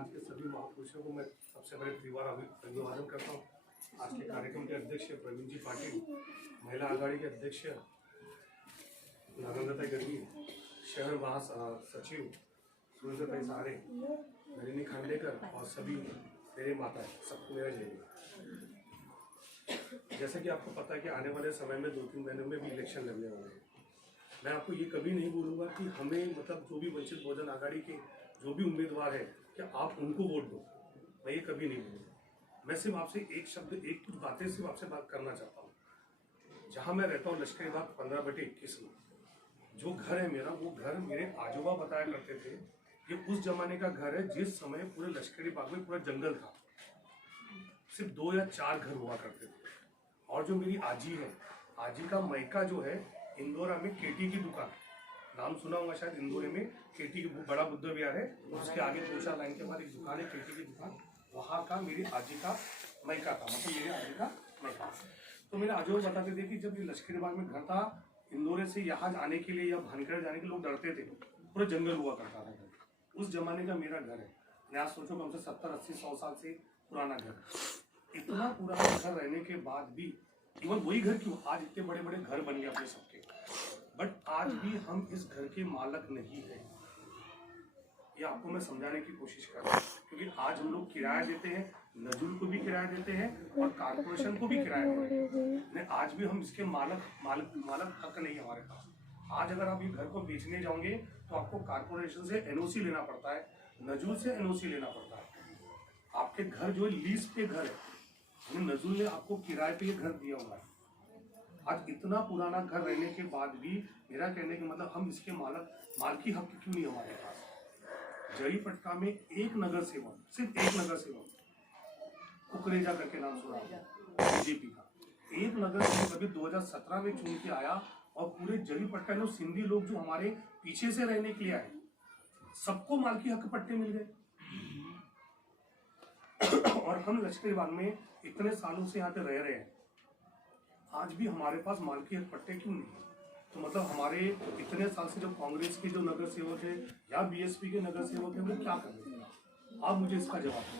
समाज के सभी महापुरुषों को मैं सबसे पहले त्रिवार अभिवादन करता हूँ। आज के कार्यक्रम के अध्यक्ष प्रवीण जी पाटिल, महिला आघाड़ी के अध्यक्ष नागंदताई गर्गी, शहर महासचिव सुरेंद्र सारे, नलिनी खांडेकर और सभी मेरे माता सबको मेरा जय। जैसा कि आपको पता है कि आने वाले समय में 2-3 महीनों में भी इलेक्शन लगने वाले हैं। मैं आपको ये कभी नहीं बोलूँगा कि हमें मतलब जो भी वंचित बहुजन आघाड़ी के जो भी उम्मीदवार है कि आप उनको वोट दो, मैं ये कभी नहीं बोलूँगा। मैं सिर्फ आपसे एक शब्द, एक कुछ बातें सिर्फ आपसे बात करना चाहता हूँ। जहाँ मैं रहता हूँ लश्करी बाग 15/21 में, जो घर है मेरा, वो घर मेरे आजोबा बताया करते थे। ये उस जमाने का घर है जिस समय पूरे लश्करी बाग में पूरा जंगल था, सिर्फ 2 या 4 घर हुआ करते थे। और जो मेरी आजी है, आजी का मायका जो है इंदौरा में केटी की दुकान, नाम सुना होगा शायद, इंदौर में केटी की बड़ा बुद्ध विहार है, उसके आगे 2-4 लाइन के बाद एक दुकान है केटी की दुकान, वहाँ का मेरी आजी का मायका था, मतलब मेरे आजी का मायका। तो मेरे आजोबा बताते थे कि जब ये लश्करी बाग में घर था, इंदौर से यहाँ आने के लिए या भानखड़े जाने के लोग डरते थे, पूरा जंगल हुआ करता था। उस जमाने का मेरा घर है। मैं आज सोचो कम से 70-80-100 साल से पुराना घर। इतना पुराना घर रहने के बाद भी, इवन वही घर क्यों, आज इतने बड़े बड़े घर बन गए अपने सबके, बट आज भी हम इस घर के मालक नहीं है। ये आपको मैं समझाने की कोशिश कर रहा हूँ, क्योंकि आज हम लोग किराया देते हैं, नजुल को भी किराया देते हैं और कारपोरेशन को भी किराया देते हैं। आज भी हम इसके मालक हक नहीं है हमारे पास। आज अगर आप ये घर को बेचने जाओगे तो आपको कारपोरेशन से एनओसी लेना पड़ता है, नजुल से एनओसी लेना पड़ता है। आपके घर जो लीज पे घर है, नजुल ने आपको किराए पे ये घर दिया हुआ है। आज इतना पुराना घर रहने के बाद भी मेरा कहने का मतलब हम इसके मालकी हक क्यों नहीं हमारे पास। जरीपटका में एक नगर सेवक, सिर्फ एक नगर सेवक, कुकरेजा करके नाम सुना बीजेपी का, एक नगर सेवक अभी 2017 में चुन के आया और पूरे जरीपटका में सिंधी लोग जो हमारे पीछे से रहने के लिए आए, सबको मालकी हक पट्टे मिल गए। और हम लश्करी बाग में इतने सालों से यहाँ पे रह रहे हैं, आज भी हमारे पास मालकी हक पट्टे क्यों नहीं है। तो मतलब हमारे इतने साल से जो कांग्रेस के जो नगर सेवक है या बीएसपी के नगर सेवक है, वो क्या कर रहे हैं, आप मुझे इसका जवाब दो।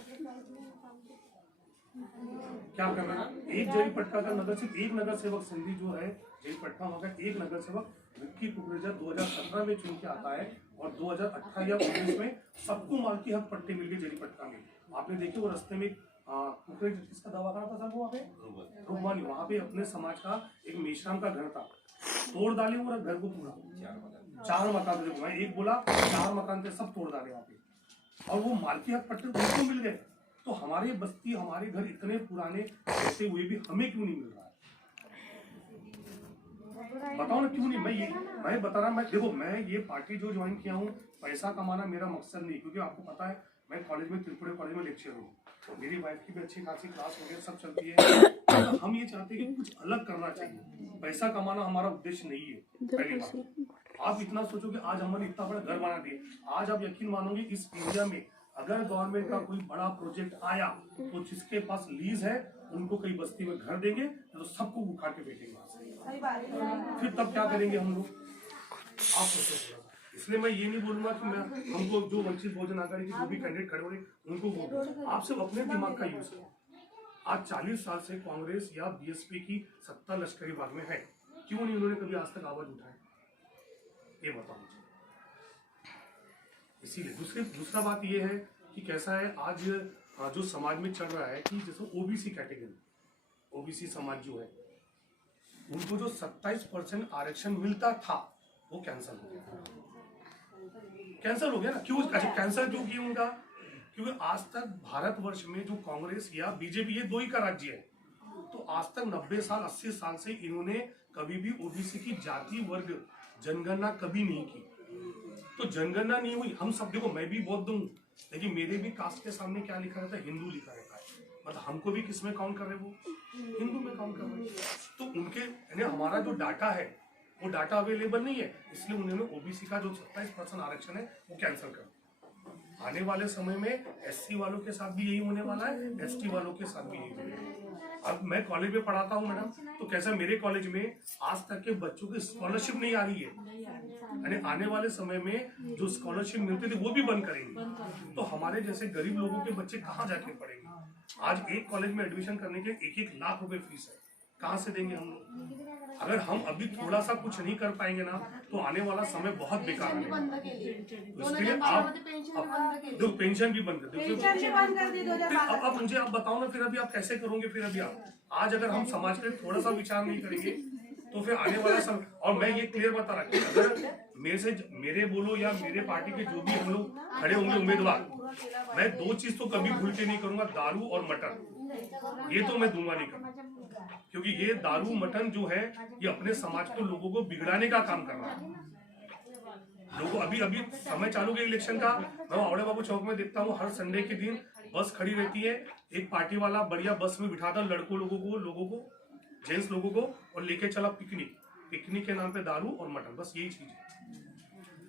क्या कर रहे हैं? एक जरीपटका का नगर, सिर्फ एक नगर सेवक सिंधी जो है जरीपटका, वहाँ का एक नगर सेवक विक्की कुकरेजा 2017 में चुन के आता है और 2018 या 19 में सबको मालकी हक पट्टे मिल गए जरीपटका में। आपने देखे वो रास्ते में कुकरेजा किसका दवाखाना था सर, वो वहाँ पे रुकवानी, वहाँ पे अपने समाज का एक मेश्राम का घर था, तोड़ डाले वो घर को पूरा, 4 मकान थे, एक बोला 4 मकान थे, सब तोड़ डाले वहाँ पे, और वो मालकी हक पट्टे उनको मिल गए। तो हमारे बस्ती, हमारे घर इतने पुराने रहते हुए भी हमें क्यों नहीं मिल रहा है, बताओ ना क्यों नहीं। मैं बता रहा, मैं देखो, मैं ये पार्टी जो ज्वाइन किया हूँ, पैसा कमाना मेरा मकसद नहीं, क्योंकि आपको पता है मैं कॉलेज में, त्रिपुरा कॉलेज में लेक्चर हूँ, मेरी वाइफ की भी अच्छी खासी क्लास वगैरह सब चलती है। तो हम ये चाहते हैं कि कुछ अलग करना चाहिए, पैसा कमाना हमारा उद्देश्य नहीं है। पहली बात, आप इतना सोचो कि आज हमने इतना बड़ा घर बना दिया, आज आप यकीन मानोगे इस एरिया में अगर गवर्नमेंट का कोई बड़ा प्रोजेक्ट आया तो जिसके पास लीज है उनको कई बस्ती में घर देंगे, तो सबको उठा के बेचेंगे, फिर तब क्या करेंगे हम लोग, आप सोचो। इसलिए मैं ये नहीं बोलूंगा कि मैं हमको जो वंचित बहुजन आघाड़ी के जो भी कैंडिडेट खड़े हो रहे उनको वोट, आप सिर्फ अपने दिमाग का यूज करो। आज 40 साल से कांग्रेस या बीएसपी की सत्ता लश्करी बाग में है, क्यों नहीं उन्होंने कभी आज तक आवाज उठाई, ये बताओ मुझे। इसीलिए दूसरा बात ये है कि कैसा है आज जो समाज में चल रहा है कि जैसे ओबीसी कैटेगरी, ओबीसी समाज जो है, उनको जो 27% आरक्षण मिलता था वो कैंसिल हो गया, ना। क्यों कैंसिल क्यों किया उनका, क्योंकि आज तक भारतवर्ष में जो कांग्रेस या बीजेपी, ये 2 ही का राज्य है, तो आज तक 90 साल 80 साल से इन्होंने कभी भी ओबीसी की जाति वर्ग जनगणना कभी नहीं की। तो जनगणना नहीं हुई, हम सब देखो, मैं भी बौद्ध हूँ, लेकिन मेरे भी कास्ट के सामने क्या लिखा रहता है, हिंदू लिखा रहता है, मतलब हमको भी किस में काउंट कर रहे, वो हिंदू में काउंट कर रहे। तो उनके यानी हमारा जो डाटा है वो डाटा अवेलेबल नहीं है, इसलिए उन्होंने ओबीसी का जो 27% आरक्षण है वो कैंसिल कर दिया। आने वाले समय में SC वालों के साथ भी यही होने वाला है, ST वालों के साथ भी यही होने वाला है। अब मैं कॉलेज में पढ़ाता हूँ मैडम, तो कैसा मेरे कॉलेज में आज तक के बच्चों की स्कॉलरशिप नहीं आ रही है, यानी आने वाले समय में जो स्कॉलरशिप मिलती थी वो भी बंद करेंगे। तो हमारे जैसे गरीब लोगों के बच्चे कहाँ जाके पढ़ेंगे? आज एक कॉलेज में एडमिशन करने के 1-1 लाख रुपए फीस है, कहाँ से देंगे हम लोग? अगर हम अभी थोड़ा सा कुछ नहीं कर पाएंगे ना, तो आने वाला समय बहुत बेकार है। तो इसके लिए आप जो पेंशन भी बंद कर दो, अब मुझे आप बताओ ना, फिर अभी आप कैसे करोगे? फिर अभी आप आज अगर हम समाज के थोड़ा सा विचार नहीं करेंगे तो फिर आने वाला समय, और मैं ये क्लियर बता रहा हूँ, अगर मेरे बोलो या मेरे पार्टी के जो भी हम लोग खड़े होंगे उम्मीदवार, मैं 2 चीज तो कभी भूल के नहीं करूंगा, दारू और मटन, ये तो मैं दूंगा नहीं करूंगा, क्योंकि ये दारू मटन जो है ये अपने समाज के लोगों को बिगड़ाने का काम कर रहा है। लोगों अभी समय चालू गया इलेक्शन का, मैं आवड़े बाबू चौक में देखता हूँ हर संडे के दिन बस खड़ी रहती है, एक पार्टी वाला बढ़िया बस में बिठाता लड़कों लोगों को जेंट्स लोगों को, और लेके चला पिकनिक के नाम पे दारू और मटन, बस यही चीज है।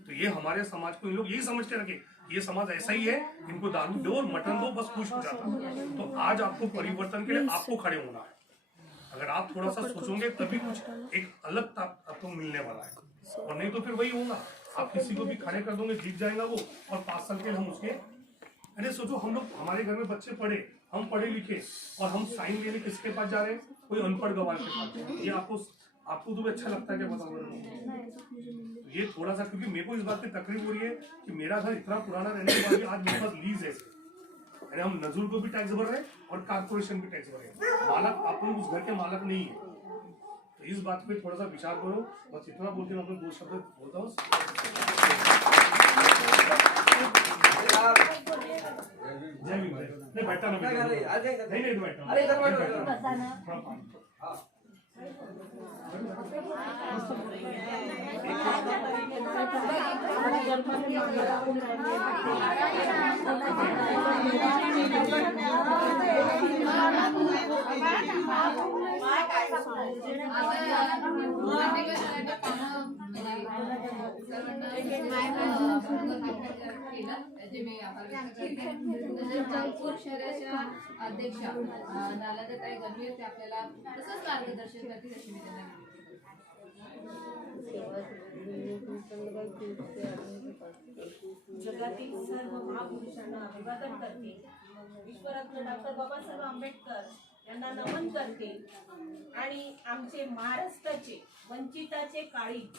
तो ये हमारे समाज को इन लोग यही समझ के रखे, ये समाज ऐसा ही है, इनको दारू दो और मटन दो, बस खुश हो जाता है। तो आज आपको परिवर्तन के लिए आपको खड़े होना है, अगर आप थोड़ा सा सोचोगे तभी कुछ एक अलग आपको मिलने वाला है, और नहीं तो फिर वही होगा, आप किसी को भी खड़े कर दोगे जीत जाएगा वो, और 5 साल के हम उसके, अरे सोचो हम लोग, हमारे घर में बच्चे पढ़े, हम पढ़े लिखे, और हम साइन लेने किसके पास जा रहे हैं? कोई अनपढ़ गवार के पास। ये आपको तो अच्छा लगता है क्या? बताओ। ये थोड़ा सा, क्योंकि मेरे को इस बात की तकलीफ हो रही है कि मेरा घर इतना पुराना रहने के बाद भी आज मेरे पास लीज है, यानी हम नजूर को भी टैक्स भर रहे हैं और कारपोरेशन भी टैक्स भर रहे हैं, मालक आप लोग उस घर के मालक नहीं है। तो इस बात पे थोड़ा सा विचार करो, बस इतना बोलते मैं अपने 2 शब्द बोलता हूँ। जय भीम। नहीं बैठा ना, नहीं बैठा। नागपूर शहराच्या अध्यक्ष नालाजाताई गणवीर ते आपल्याला तसंच मार्गदर्शन करतील अशी मी त्यांना जगातील सर्व महापुरुषांना अभिवादन करते, विश्वरत्न डॉक्टर बाबासाहेब आंबेडकर यांना नमन करते आणि आमचे महाराष्ट्राचे वंचिताचे काळीज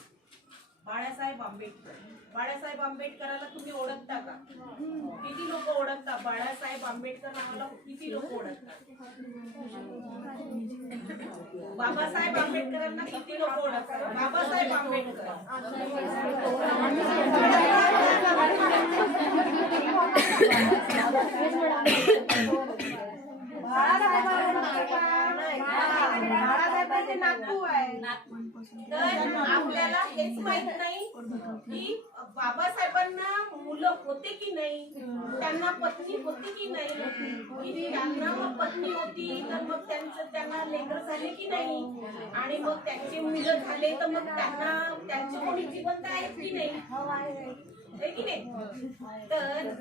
बाळासाहेब आंबेडकराला तुम्ही ओळखता का? किती लोक ओळखता? बाळासाहेब आंबेडकर नावाला किती लोक ओळखतात? बाबासाहेब आंबेडकरांना किती लोक ओळखतात? बाबासाहेब आंबेडकर नातू आहे, तर आपल्याला हेच माहित नाही की बाबासाहेबांना मुलं होते की नाही, त्यांना पत्नी होती की नाही, की त्यांना मग पत्नी होती तर मग त्यांना लेकर झाले की नाही, आणि मग त्यांचे मुलं झाले तर मग त्यांचे कोणी जिवंत आहेत की नाही, है की नाही? तर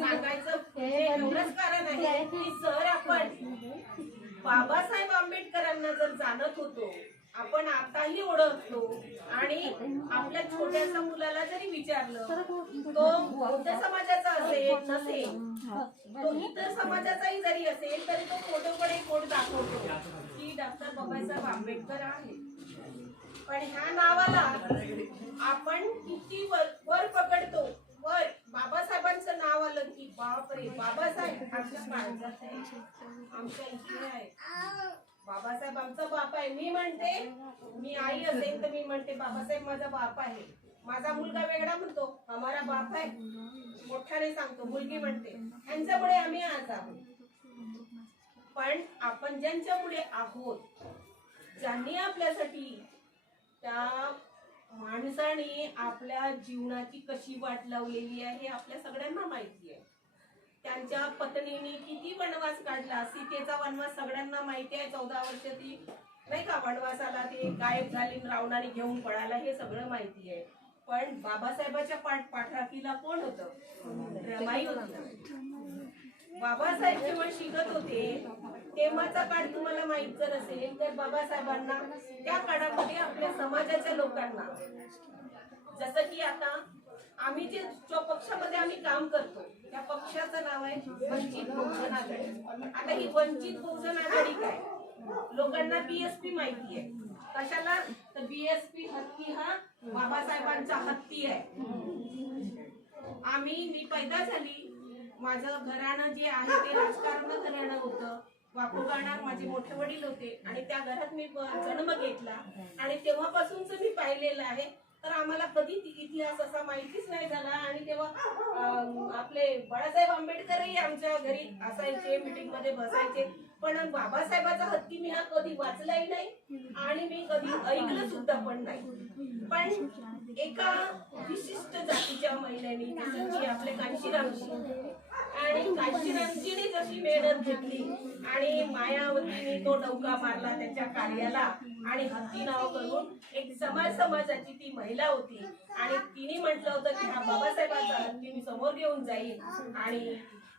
सांगायचं एवढंच कारण आहे की जर आपण बाबासाहेब आंबेडकरांना जर जाणत होतो, आपण आताही ओळखतो, आणि आपल्या छोट्याशा मुलाला जरी विचारलं तो बौद्ध समाजाचा असेल नसेल, तो इतर समाजाचाही जरी असेल तरी तो फोटोकडे कोण दाखवतो की डॉक्टर बाबासाहेब आंबेडकर आहे. पण ह्या नावाला आपण किती वर पकडतो, वर बाबासाहेबांचं नाव आलं की बापरे बाबासाहेब आमच्या माणसात आहे, आमच्या इथे आहे, बाबासाहेब आमचा बाप आहे. मी म्हणते, मी आई असेल तर मी म्हणते बाबासाहेब माझा बाप आहे. माझा मुलगा वेगळा म्हणतो हमारा बाप आहे, मोठ्याने सांगतो, मुलगी म्हणते यांच्यामुळे आम्ही आज आहोत. पण आपण ज्यांच्यामुळे आहोत, ज्यांनी आपल्यासाठी, त्या माणसाने आपल्या जीवनाची कशी वाट लावलेली आहे हे आपल्या सगळ्यांना माहिती आहे. त्यांच्या पत्नीने किती वनवास काढला, सीतेचा वनवास सगळ्यांना माहिती आहे. 14 वर्ष ती नाही का वनवासाला ते गायब झाली, रावणाने घेऊन पळाला, हे सगळं माहिती आहे. पण बाबासाहेबाच्या पाठराखीला कोण होतं? रमाई होती. बाबासाहेब जेव्हा शिकत होते तेव्हाचा काळ तुम्हाला माहित जर असेल तर बाबासाहेबांना त्या काळामध्ये आपल्या समाजाच्या लोकांना, जसं की आता आम्ही जो पक्षामध्ये आम्ही काम करतो त्या पक्षाचं नाव आहे वंचित बहुजन आघाडी. आता ही वंचित बहुजन आघाडी काय, लोकांना बीएसपी माहिती आहे. कशाला? तर बीएसपी हत्ती हा बाबासाहेबांचा हत्ती आहे. मी पैदा झाली, माझं घराणं जे आहे ते राजकारण घराणं होतं. वाकोगाणार माझे मोठे वडील होते आणि त्या घरात मी जन्म घेतला आणि तेव्हापासूनच मी पाहिलेलं आहे. तर आम्हाला कधी इतिहास असा माहितीच नाही झाला. आणि तेव्हा आपले बाळासाहेब आंबेडकरही आमच्या घरी असायचे, मीटिंग मध्ये बसायचे, पण बाबासाहेबाचा हत्ती मी हा कधी वाचलाही नाही आणि मी कधी ऐकलं सुद्धा पण नाही. पण एका विशिष्ट जातीच्या महिलांनी, जसं की आपले कांशीरामजी, आणि कांशीरामजीने जशी मेहनत घेतली आणि मायावतीने तो डौका मारला त्याच्या कार्याला आणि हत्ती नाव करून एक समाजाची ती महिला होती आणि तिने म्हटलं होतं की हा बाबासाहेबांचा हत्ती मी समोर घेऊन जाईल आणि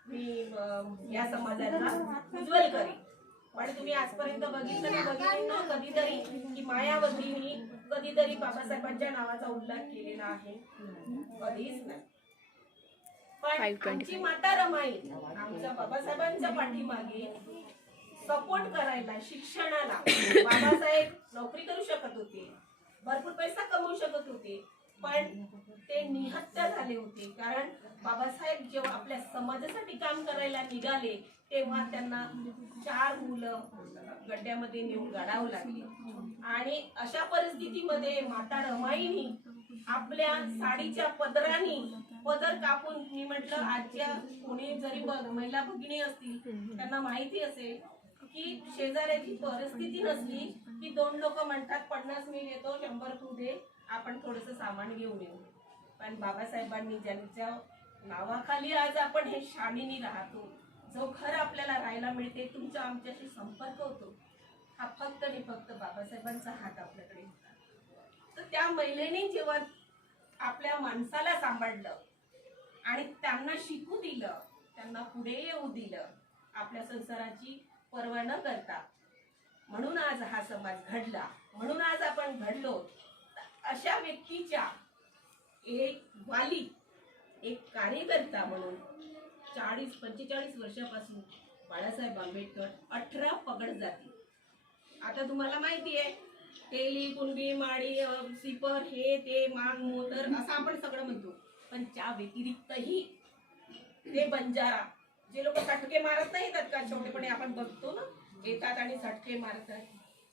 मी या समाजाला उज्ज्वल करेन. पण तुम्ही आजपर्यंत बघितलं ना कधीतरी की मायावतीने कधीतरी बाबासाहेबांच्या नावाचा उल्लेख केलेला आहे? कधीच नाही. पण आमची माता रमाई आमच्या बाबासाहेबांच्या पाठीमागे सपोर्ट करायला, शिक्षणाला, बाबासाहेब नोकरी करू शकत होते, भरपूर पैसा कमवू शकत होते, पण ते निहत्या झाले होते. कारण बाबासाहेब जेव्हा आपल्या समाजासाठी काम करायला निघाले तेव्हा त्यांना 4 मुलं गड्ड्यामध्ये नेऊन गाडावं लागली. आणि अशा परिस्थितीमध्ये माता रमाईनी आपल्या साडीच्या पदराने पदर कापून, मी म्हटलं आजच्या कोणी जरी महिला भगिनी असतील त्यांना माहिती असेल की शेजाऱ्याची परिस्थिती नसली की 2 लोक म्हणतात 50 मी देतो, 100 तू दे, आपण थोडस सामान घेऊन येऊ. पण बाबासाहेबांनी ज्यांच्या नावाखाली आज आपण हे शाणीनी राहतो, जो घर आपल्याला राहायला मिळते, तुमचा आमच्याशी संपर्क होतो, हा फक्त आणि फक्त बाबासाहेबांचा हात आपल्याकडे होता. तर त्या महिलेने जेव्हा आपल्या माणसाला सांभाळलं आणि त्यांना शिकू दिलं, त्यांना पुढे येऊ दिलं, आपल्या संसाराची पर्वा न करता, म्हणून आज हा समाज घडला, म्हणून आज आपण घडलो. अशा व्यक्तीच्या एक वाली, एक कार्यकर्ता म्हणून 40-45 वर्षापासून बाळासाहेब आंबेडकर 18 पगड जाती. आता तुम्हाला माहिती आहे तेली, कुणबी, माळी, सिपर, हे ते मांग, मोतर असं आपण सगळं म्हणतो. पण त्या व्यतिरिक्तही ते बंजारा, जे लोक सटके मारत नाही येतात का, छोटेपणे आपण बघतो ना, येतात आणि सटके मारतात,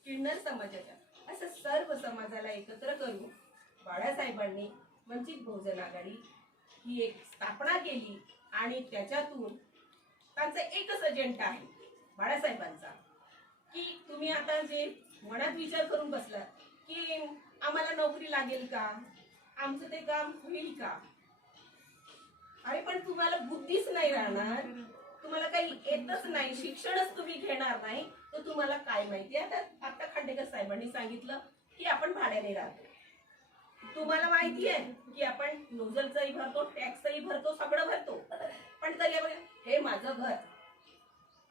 किन्नर समाजाच्या, असं सर्व समाजाला एकत्र करून बाळासाहेबांनी वंचित बहुजन आघाडी ही एक स्थापना केली. आणि त्याच्यातून त्यांचा एकच अजेंडा आहे बाळासाहेबांचा, की तुम्ही आता जे मनात विचार करून बसलात की आम्हाला नोकरी लागेल का, आमचं ते काम होईल का, अरे पण तुम्हाला बुद्धीच नाही राहणार, तुम्हाला काही येतच नाही, शिक्षणच तुम्ही घेणार नाही, तर तुम्हाला काय माहिती. आता खांडेकर साहेबांनी सांगितलं की आपण भाड्याने राहतो, तुम्हाला माहिती आहे की आपण नोजलचंही भरतो, टॅक्सही भरतो, सगळं भरतो, पण तरी आपण हे माझं घर,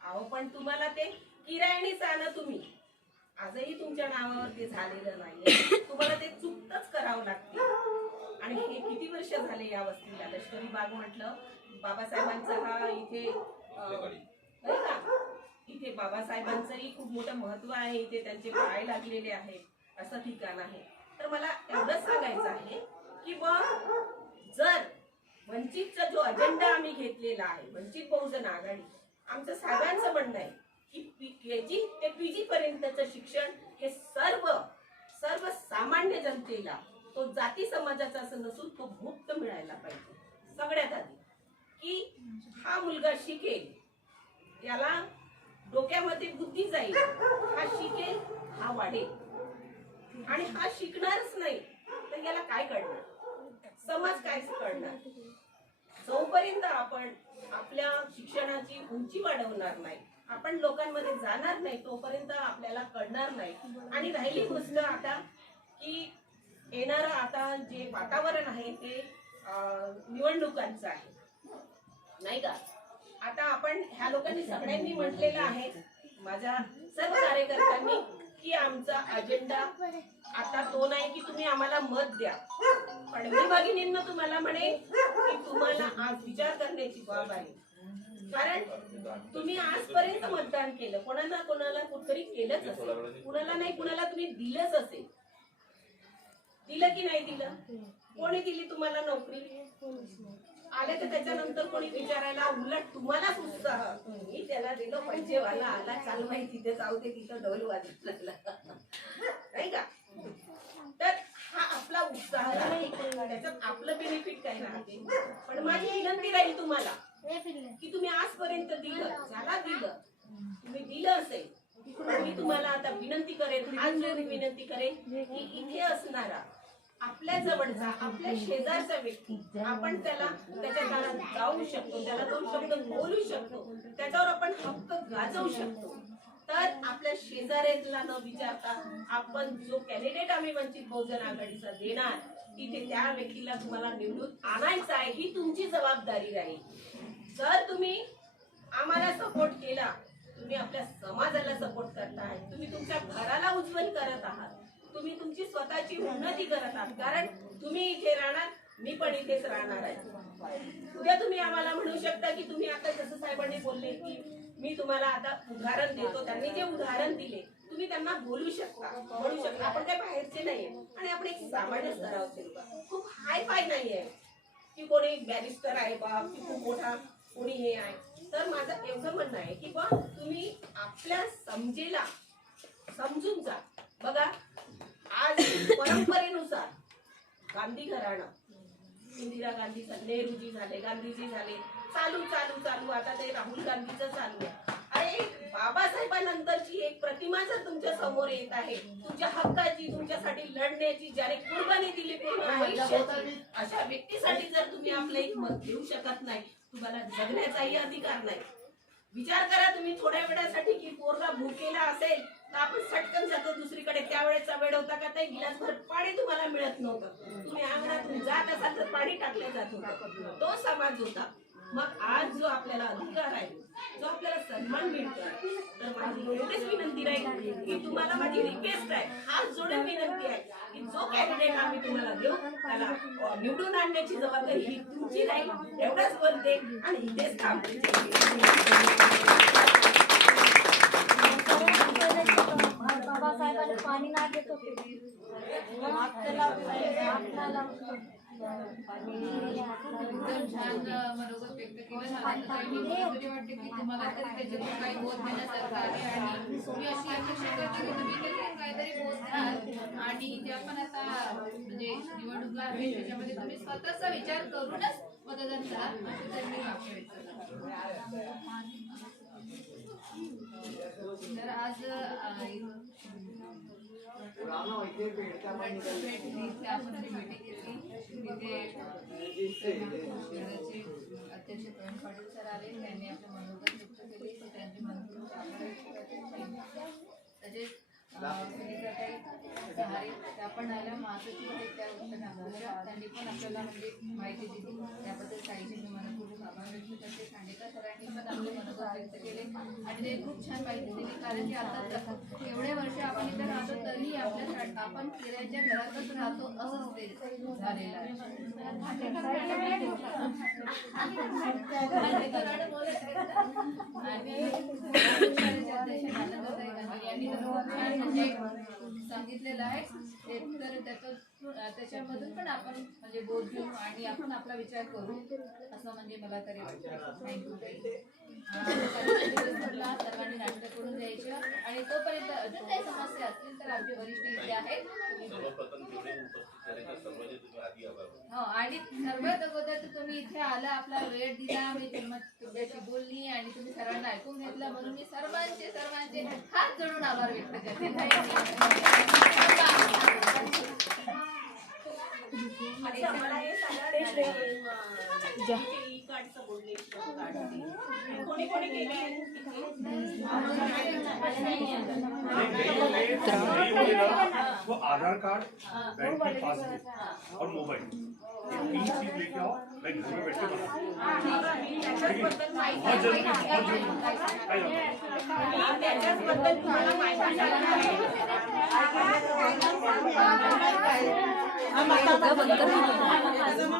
अहो पण तुम्हाला ते किरायानेच आणा, तुम्ही आजही तुमच्या नावावर ते झालेलं नाहीये, तुम्हाला ते चुकतच करावं लागते. आणि हे किती वर्ष झाले या वस्तीला. लष्करी बाग म्हटलं, बाबासाहेबांचा हा इथे इथे बाबासाहेबांचंही खूप मोठं महत्व आहे, इथे त्यांचे पाय लागलेले आहेत असं ठिकाण आहे. तर मला एवढंच सांगायचं आहे की जर वंचितचा जो अजेंडा आम्ही घेतलेला आहे, वंचित बहुजन आघाडी, आमचं सगळ्यांचं म्हणणं आहे की केजी ते पीजी पर्यंतचं शिक्षण हे सर्व सामान्य जनतेला, तो जाती समाजाचा असं नसून तो मुक्त मिळायला पाहिजे. सगळ्यात आधी की हा मुलगा शिकेल, याला डोक्यामध्ये बुद्धी जाईल, हा शिकेल, हा वाढेल. आणि हा शिकणारच नाही तर याला काय कळणार, समाज काय कळणार. जोपर्यंत आपण आपल्या शिक्षणाची उंची वाढवणार नाही, आपण लोकांमध्ये जाणार नाही, तोपर्यंत आपल्याला कळणार नाही. आणि राहिली गोष्ट आता की येणारं आता जे वातावरण आहे ते निवडणुकांचं आहे नाही का. आता आपण ह्या लोकांनी सगळ्यांनी म्हटलेलं आहे, माझ्या सर्व कार्यकर्त्यांनी, की आमचा अजेंडा आता तो नाही की तुम्ही आम्हाला मत द्या, पण मी भगिनींना तुम्हाला म्हणेन की तुम्हाला आज विचार करण्याची बाब आहे. कारण तुम्ही आजपर्यंत मतदान केलं, कोणाला कोणाला कुठतरी केलंच असेल, कुणाला नाही कुणाला तुम्ही दिलंच असेल. दिलं की नाही दिलं? कोणी दिली तुम्हाला नोकरी? आले तर त्याच्यानंतर कोणी विचारायला, उलट तुम्हालाच उत्साह, मी त्याला दिलं पैसेवाला आला, चालू आहे तिथे जाऊ दे, तिथं ढोल वाजत नाही का. तर हा आपला उत्साह आहे, त्याच्यात आपलं बेनिफिट काय राहते. पण माझी विनंती राहील तुम्हाला की तुम्ही आजपर्यंत दिलं, ज्याला दिलं तुम्ही दिलं असेल, मी तुम्हाला आता विनंती करेन, हात जोडून विनंती करेन की इथे असणारा आपल्या जवळचा, आपल्या शेजारचा व्यक्ती, आपण त्याला त्याच्या दारात जाऊ शकतो, त्याला दोन शब्द बोलू शकतो, त्याच्यावर आपण हक्क गाजवू शकतो. तर आपल्या शेजाऱ्याला न विचारता आपण जो कॅन्डिडेट आम्ही वंचित बहुजन आघाडीचा देणार, तिथे त्या व्यक्तीला तुम्हाला निवडून आणायचं आहे, ही तुमची जबाबदारी राहील. जर तुम्ही आम्हाला सपोर्ट केला, तुम्ही आपल्या समाजाला सपोर्ट करताय, तुम्ही तुमच्या घराला उज्ज्वल करत आहात, तुम्ही तुमची स्वतःची उन्नती करत आहात. कारण तुम्ही इथे राहणार, मी पण इथेच राहणार आहे. उद्या तुम्ही आम्हाला म्हणू शकता की तुम्ही आता जसं साहेबांनी बोलले की मी तुम्हाला आता उदाहरण देतो, त्यांनी जे उदाहरण दिले तुम्ही त्यांना बोलू शकता, म्हणू शकता. आपण काही बाहेरचे नाहीये आणि आपण एक सामान्य स्तरावरचे लोक, खूप हाय फाय नाहीये की कोणी बॅरिस्टर आहे बा, की खूप मोठा कोणी हे आहे. तर माझं एवढं म्हणणं आहे की बा तुम्ही आपल्या समजेला समजून जा. बघा, आज परंपरेनुसार गांधी घराणं, इंदिरा गांधी, नेहरूजी झाले, गांधीजी झाले, चालू चालू चालू आता ते राहुल गांधीचं चालू आहे. अरे बाबासाहेबांनंतरची एक प्रतिमा जर तुमच्या समोर येत आहे, तुमच्या हक्काची, तुमच्यासाठी लढण्याची, ज्याने कुर्बानी दिली पूर्ण आयुष्याची, अशा व्यक्तीसाठी जर तुम्ही आपलं एक मत देऊ शकत नाही, तुम्हाला जगण्याचाही अधिकार नाही. विचार करा तुम्ही थोड्या वेळासाठी की पोरगा भुकेला असेल तर आपण सटकन जातो दुसरीकडे. त्यावेळेचा वेळ होता का ते गिलासभर पाणी तुम्हाला मिळत नव्हतं, तुम्ही अंगणातून जात असाल तर पाणी टाकलं जात होतं. तो समाज होता. मग आज जो आपल्याला अधिकार आहे, जो आपल्याला सन्मान मिळतो, तर माझी एवढीच विनंती राहील की तुम्हाला माझी रिक्वेस्ट आहे, हात जोडून विनंती आहे की जो कॅन्डिडेट आम्ही तुम्हाला देऊ त्याला निवडून आणण्याची जबाबदारी ही तुमची राहील. एवढंच बोलते आणि इथेच थांबते. बाबासाहेबांनी पाणी ना घेत होते, एकदम छान मनोगत व्यक्त केलं. मला तरी वाटते की तुम्हाला तरी त्याच्यातून काही बोध घेण्यासारखं आहे आणि मी अशी अपेक्षा करते की तुम्ही त्याच्यातून काहीतरी बोध घ्याल आणि ज्या पण आता म्हणजे निवडणुका आहेत त्याच्यामध्ये तुम्ही स्वतःचा विचार करूनच मतदान करा, असं त्यांनी वाक्य व्यक्त केलं. तर आज आपण मीटिंग घेतली, तिथे अध्यक्ष प्रवीण पाटील सर आले, त्यांनी आपलं मनोगत व्यक्त केले, ते त्यांचे मनोगत तसेच सुनीताताई सहारे त्या पण आल्या, महासचिव त्या त्यांनी पण आपल्याला म्हणजे माहिती दिली, त्याबद्दल काहीशी मी मनपूर्वक आभार व्यक्त करते. खांडेकर सरांनी पण आपले मनोगत व्यक्त केले आणि ते खूप छान माहिती दिली. कारण की आता एवढे वर्ष आपण इथे राहतो तरी आपल्या आपण किरायाच्या घरातच राहतो असंच ते झालेलं आहे. आणि सांगितलेलं आहे तर त्याच्यामधून पण आपण म्हणजे बोध घेऊ आणि आपण आपला विचार करू, असं म्हणजे मला तरी वाटतं. थँक्यू सर्वांनी नाश्ता करून द्यायचं आणि तोपर्यंत अजून काही समस्या असतील तर आमचे वरिष्ठ इथे आहेत. हो, आणि सर्वात अगोदर तुम्ही इथे आला, आपला वेळ दिला, मी तुमच्याशी बोलली आणि तुम्ही सर्वांना ऐकून घेतलं, म्हणून मी सर्वांचे हात जोडून आभार व्यक्त करते. मला हे सांगा, कोणी कोणी केली वो आधार कार्ड, बैंक की पासबुक और मोबाइल, ये 3 चीज लेके आओ, मैं घर में बैठ के बनाऊंगा। त्याच्याबद्दल माहिती बहुत जरूरी, बहुत जरूरी। त्याच्याबद्दल तुम्हाला माहिती झाली आहे